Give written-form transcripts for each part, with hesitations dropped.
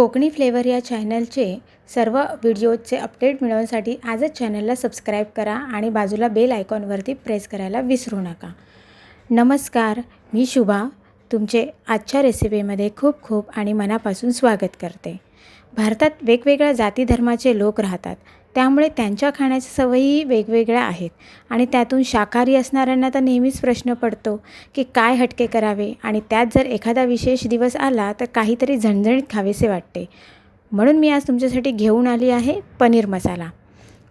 Konkani flavour या चॅनलचे सर्व व्हिडिओचे update मिळवण्यासाठी आजच चॅनलला सबस्क्राईब करा आणि बाजूला बेल आयकॉनवरती प्रेस करायला विसरू नका. नमस्कार, मी शुभा तुमचे आजच्या रेसिपीमध्ये खूप खूप आणि मनापासून स्वागत करते. भारतात वेगवेगळ्या जाती धर्माचे लोक राहतात, त्यामुळे त्यांच्या खाण्याच्या सवयी वेगवेगळ्या आहेत आणि त्यातून शाकाहारी असणाऱ्यांना तर नेहमीच प्रश्न पडतो की काय हटके करावे आणि त्यात जर एखादा विशेष दिवस आला तर काहीतरी झणझणीत खावेसे वाटते. म्हणून मी आज तुमच्यासाठी घेऊन आली आहे पनीर मसाला.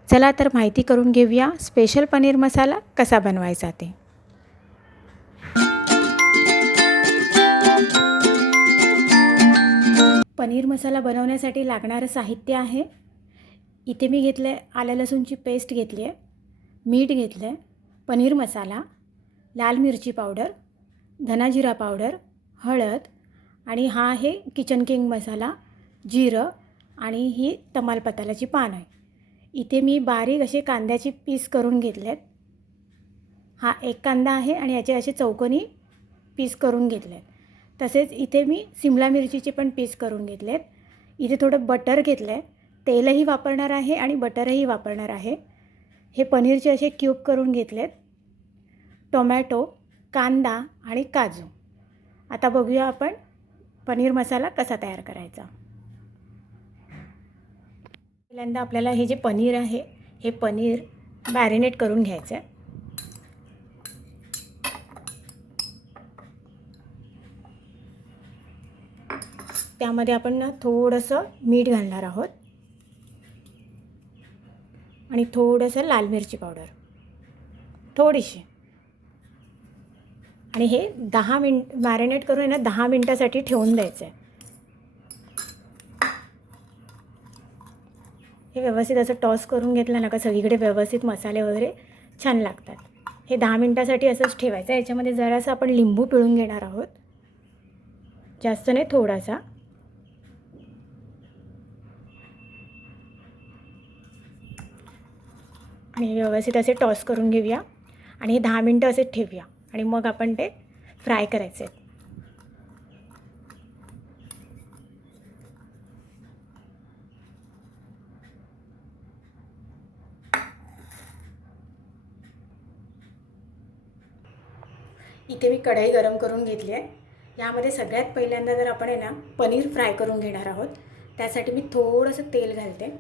चला तर माहिती करून घेऊया स्पेशल पनीर मसाला कसा बनवायचा ते. पनीर मसाला बनवण्यासाठी लागणारं साहित्य आहे. इथे मी घेतलं आहे आलं लसूणची पेस्ट घेतली आहे, मीठ घेतलं आहे, पनीर मसाला, लाल मिरची पावडर, धना जिरा पावडर, हळद आणि हा आहे किचन किंग मसाला, जिरं आणि ही तमालपत्राची पान आहे. इथे मी बारीक असे कांद्याची पीस करून घेतले आहेत. हा एक कांदा आहे आणि याचे असे चौकोनी पीस करून घेतले आहेत. तसेच इथे मी सिमला मिरचीचे पण पीस करून घेतले आहेत. इथे थोडं बटर घेतलं आहे, तेलही वापरणार आहे आणि बटरही वापरणार आहे. हे पनीरचे असे क्यूब करून घेतलेत. टोमॅटो, कांदा आणि काजू. आता बघूया आपण पनीर मसाला कसा तयार करायचा. पहिल्यांदा आपल्याला हे जे पनीर आहे हे पनीर मॅरिनेट करून घ्यायचं आहे. त्यामध्ये आपण ना थोडंसं मीठ घालणार आहोत आणि थोडंसं लाल मिरची पावडर थोडीशी, आणि हे 10 मिनिट मॅरिनेट करून आहे ना 10 मिनिटासाठी ठेवून द्यायचं आहे. हे व्यवस्थित असं टॉस करून घेतलं ना का सगळीकडे व्यवस्थित मसाले वगैरे छान लागतात. हे 10 मिनिटासाठी असंच ठेवायचं. याच्यामध्ये जरासं आपण लिंबू पिळून घेणार आहोत, जास्त नाही, थोडासा. आणि व्यवस्थित असे टॉस करून घेऊया आणि हे 10 मिनटं असे ठेवूया आणि मग आपण ते फ्राय करायचे आहेत. इथे मी कढई गरम करून घेतली आहे. यामध्ये सगळ्यात पहिल्यांदा जर आपण आहे ना पनीर फ्राय करून घेणार आहोत, त्यासाठी मी थोडंसं तेल घालते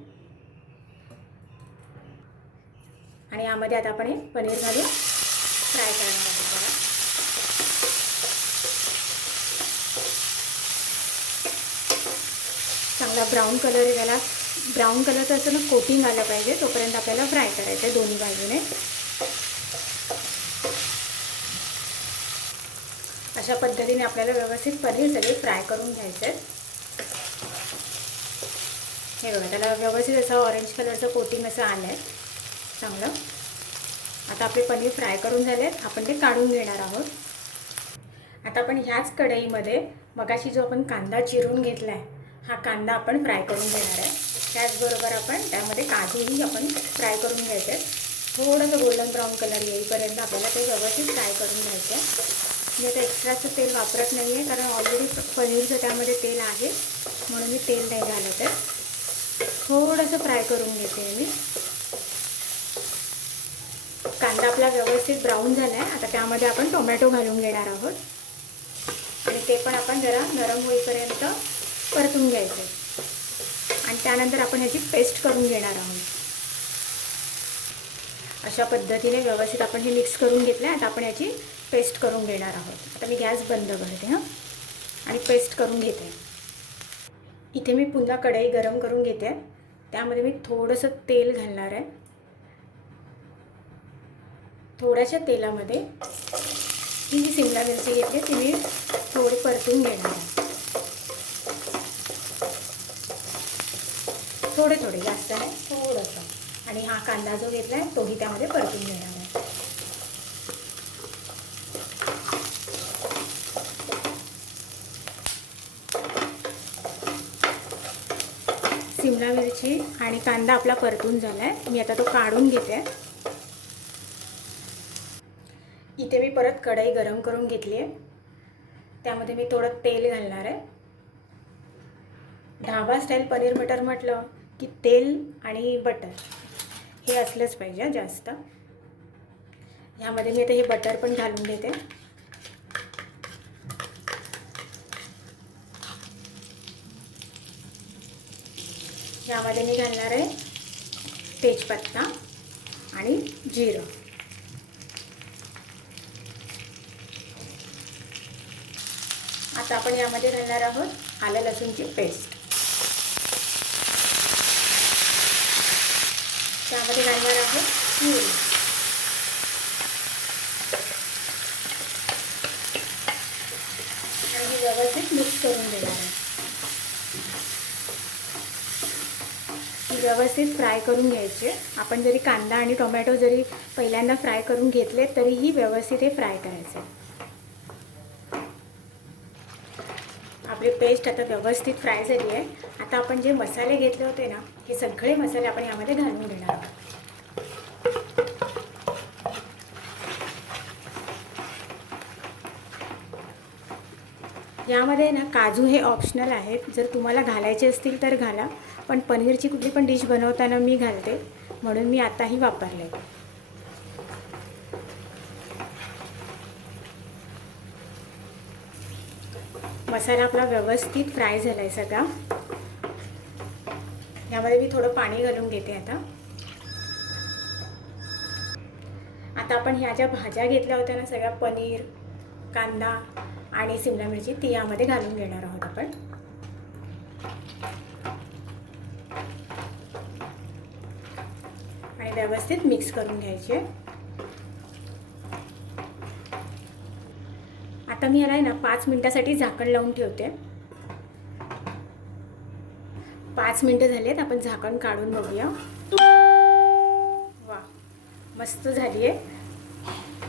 आणि यामध्ये आता आपण हे पनीर घालून फ्राय करणार आहोत. बघा, चांगला ब्राऊन कलर याला, ब्राऊन कलरचं असं ना कोटिंग आलं पाहिजे तोपर्यंत आपल्याला फ्राय करायचं आहे दोन्ही बाजूने. अशा पद्धतीने आपल्याला व्यवस्थित पनीर सगळे फ्राय करून घ्यायचे आहेत. हे बघा, त्याला व्यवस्थित असं ऑरेंज कलरचं कोटिंग असं आलं आहे चांगलं. आता आपले पनीर फ्राय करून झाले आहेत, आपण ते काढून घेणार आहोत. आता आपण ह्याच कढईमध्ये मगाशी जो आपण कांदा चिरून घेतला आहे हा कांदा आपण फ्राय करून घेणार आहे. त्याचबरोबर आपण त्यामध्ये काजूही आपण फ्राय करून घ्यायचे आहेत. थोडंसं गोल्डन ब्राऊन कलर येईपर्यंत आपल्याला ते व्यवस्थित फ्राय करून घ्यायचं आहे. मी आता एक्स्ट्राचं तेल वापरत नाही आहे, कारण ऑलरेडी पनीरचं त्यामध्ये तेल आहे, म्हणून मी तेल नाही घालत आहे. थोडंसं फ्राय करून घेते मी. कांदा आपला व्यवस्थित ब्राऊन झाला आहे. आता त्यामध्ये आपण टोमॅटो घालून घेणार आहोत आणि ते पण आपण जरा नरम होईपर्यंत परतून घ्यायचं आहे आणि त्यानंतर आपण ह्याची पेस्ट करून घेणार आहोत. अशा पद्धतीने व्यवस्थित आपण हे मिक्स करून घेतलं आहे. आता आपण याची पेस्ट करून घेणार आहोत. आता मी गॅस बंद करते हां आणि पेस्ट करून घेते. इथे मी पुन्हा कढई गरम करून घेते. त्यामध्ये मी थोडंसं तेल घालणार आहे. थोड्याशा तेलामध्ये ही जी सिमला मिरची घेतली ती मी थोडी परतून घेणार आहे. थोडे थोडे, जास्त नाही, थोडंसं. आणि हा कांदा जो घेतला आहे तोही त्यामध्ये परतून घेणार आहे. सिमला मिरची आणि कांदा आपला परतून झाला आहे. मी आता तो काढून घेते. इथे मी परत कढई गरम करून घेतली आहे. त्यामध्ये मी थोडं तेल घालणार आहे. ढाबा स्टाईल पनीर मटर म्हटलं की तेल आणि बटर हे असलंच पाहिजे जास्त. यामध्ये मी आता हे बटर पण घालून देते. यामध्ये मी घालणार आहे तेजपत्ता आणि जिरं. आता आपण यामध्ये घालणार आहोत आलं लसूणची पेस्ट. त्यामध्ये घालणार आहोत मिरची. आणि हे व्यवस्थित मिक्स करून देणार आहे. व्यवस्थित फ्राय करून घ्यायचे. आपण जरी कांदा आणि टोमॅटो जरी पहिल्यांदा फ्राय करून घेतले तरीही व्यवस्थित हे फ्राय करायचे. आपली पेस्ट आता व्यवस्थित फ्राय झाली आहे. आता आपण जे मसाले घेतले होते ना, हे सगळे मसाले आपण यामध्ये घालून देणार आहोत. यामध्ये ना काजू हे ऑप्शनल आहेत. जर तुम्हाला घालायचे असतील तर घाला, पण पनीरची कुठली पण डिश बनवताना मी घालते म्हणून मी आताही वापरले. मसाला आपला व्यवस्थित फ्राय झाला आहे सगळा. यामध्ये मी थोडं पाणी घालून घेते. आता आपण ह्या ज्या भाज्या घेतल्या होत्या ना सगळ्या, पनीर, कांदा आणि शिमला मिरची, ती यामध्ये घालून घेणार आहोत आपण. आणि व्यवस्थित मिक्स करून घ्यायचे. आता मी याला ना 5 मिनिटासाठी झाकण लावून ठेवते. 5 मिनिटं झालेत. आपण झाकण काढून बघूया. वा, मस्त झाली आहे.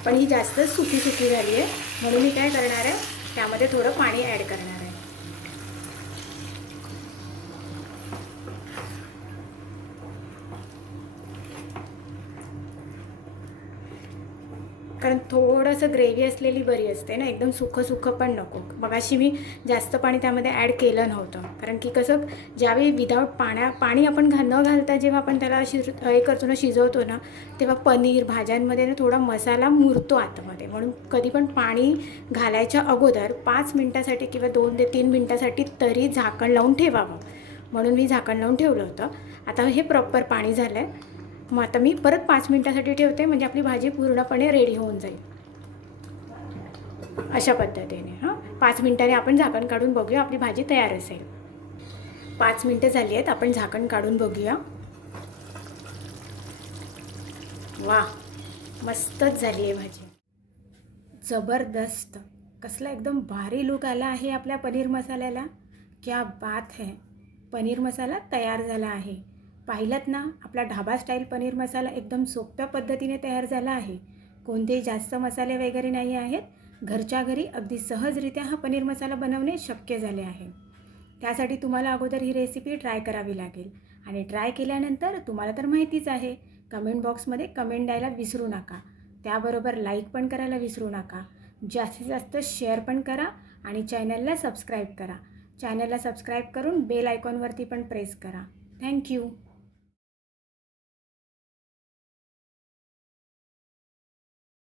पण ही जास्त सुकी झाली आहे म्हणून मी काय करणार आहे, त्यामध्ये थोडं पाणी ॲड करणार आहे. कारण थोडंसं ग्रेव्ही असलेली बरी असते ना, एकदम सुखं पण नको. मगाशी मी जास्त पाणी त्यामध्ये ॲड केलं नव्हतं, कारण की कसं ज्यावेळी विदाऊट पाणी आपण न घालता जेव्हा आपण त्याला हे करतो ना, शिजवतो ना, तेव्हा पनीर भाज्यांमध्ये ना थोडा मसाला मुरतो आतमध्ये. म्हणून कधी पण पाणी घालायच्या अगोदर 5 मिनटासाठी किंवा 2 ते 3 मिनटासाठी तरी झाकण लावून ठेवावं. म्हणून मी झाकण लावून ठेवलं होतं. आता हे प्रॉपर पाणी झालं आहे. मग आता मी परत 5 मिनिटासाठी ठेवते, म्हणजे आपली भाजी पूर्णपणे रेडी होऊन जाईल. अशा पद्धतीने 5 मिनिटांनी आपण झाकण काढून बघूया, आपली भाजी तयार असेल. 5 मिनिटं झाली आहेत. आपण झाकण काढून बघूया. वा, मस्तच झाली आहे भाजी. जबरदस्त, कसला एकदम भारी लुक आला आहे आपल्या पनीर मसाल्याला. क्या बात है. पनीर मसाला तयार झाला आहे. पाहिलंत ना, आपला ढाबा स्टाईल पनीर मसाला एकदम सोप्या पद्धतीने तयार झाला आहे. कोणतेही जास्त मसाले वगैरे नाही आहेत. घरच्या घरी अगदी सहजरित्या हा पनीर मसाला बनवणे शक्य झाले आहे. त्यासाठी तुम्हाला अगोदर ही रेसिपी ट्राय करावी लागेल. आणि ट्राय केल्यानंतर तुम्हाला तर माहितीच आहे, कमेंट बॉक्समध्ये कमेंट द्यायला विसरू नका. त्याबरोबर लाईक पण करायला विसरू नका. जास्तीत जास्त शेअर पण करा आणि चॅनलला सबस्क्राईब करा. चॅनलला सबस्क्राईब करून बेल आयकॉनवरती पण प्रेस करा. थँक्यू.